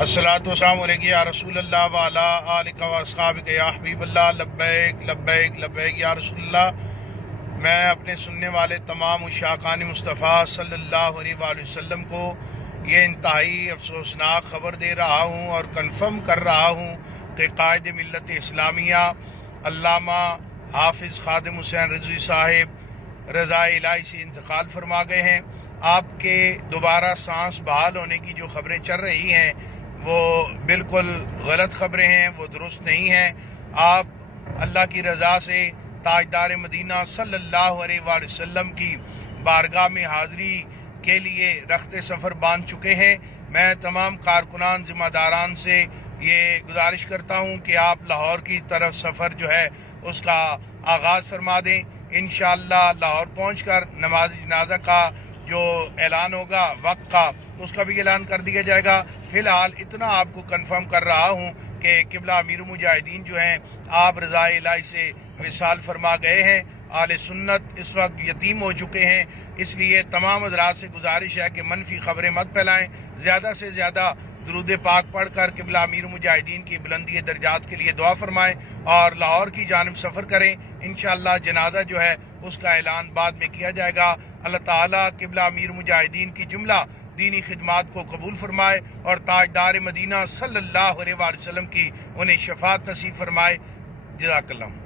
الصلاۃ والسلام علیکم یا رسول اللہ وعلا آلک و اصحابک یا حبیب اللہ، لبیک لبیک لبیک یا رسول اللہ۔ میں اپنے سننے والے تمام عشاقان مصطفیٰ صلی اللہ علیہ وآلہ وسلم کو یہ انتہائی افسوسناک خبر دے رہا ہوں اور کنفرم کر رہا ہوں کہ قائد ملت اسلامیہ علامہ حافظ خادم حسین رضوی صاحب رضا الہی سے انتقال فرما گئے ہیں۔ آپ کے دوبارہ سانس بحال ہونے کی جو خبریں چل رہی ہیں وہ بالکل غلط خبریں ہیں، وہ درست نہیں ہیں۔ آپ اللہ کی رضا سے تاجدار مدینہ صلی اللہ علیہ وآلہ وسلم کی بارگاہ میں حاضری کے لیے رخت سفر باندھ چکے ہیں۔ میں تمام کارکنان ذمہ داران سے یہ گزارش کرتا ہوں کہ آپ لاہور کی طرف سفر جو ہے اس کا آغاز فرما دیں۔ انشاءاللہ لاہور پہنچ کر نماز جنازہ کا جو اعلان ہوگا وقت کا، اس کا بھی اعلان کر دیا جائے گا۔ فی الحال اتنا آپ کو کنفرم کر رہا ہوں کہ قبلہ امیر المجاہدین جو ہیں آپ رضا الہی سے وصال فرما گئے ہیں۔ اہل سنت اس وقت یتیم ہو چکے ہیں، اس لیے تمام حضرات سے گزارش ہے کہ منفی خبریں مت پھیلائیں، زیادہ سے زیادہ درود پاک پڑھ کر قبلہ امیر المجاہدین کی بلندی درجات کے لیے دعا فرمائیں اور لاہور کی جانب سفر کریں۔ انشاءاللہ جنازہ جو ہے اس کا اعلان بعد میں کیا جائے گا۔ اللہ تعالیٰ قبلہ امیر مجاہدین کی جملہ دینی خدمات کو قبول فرمائے اور تاجدار مدینہ صلی اللہ علیہ وسلم کی انہیں شفاعت نصیب فرمائے۔ جزاک اللہ۔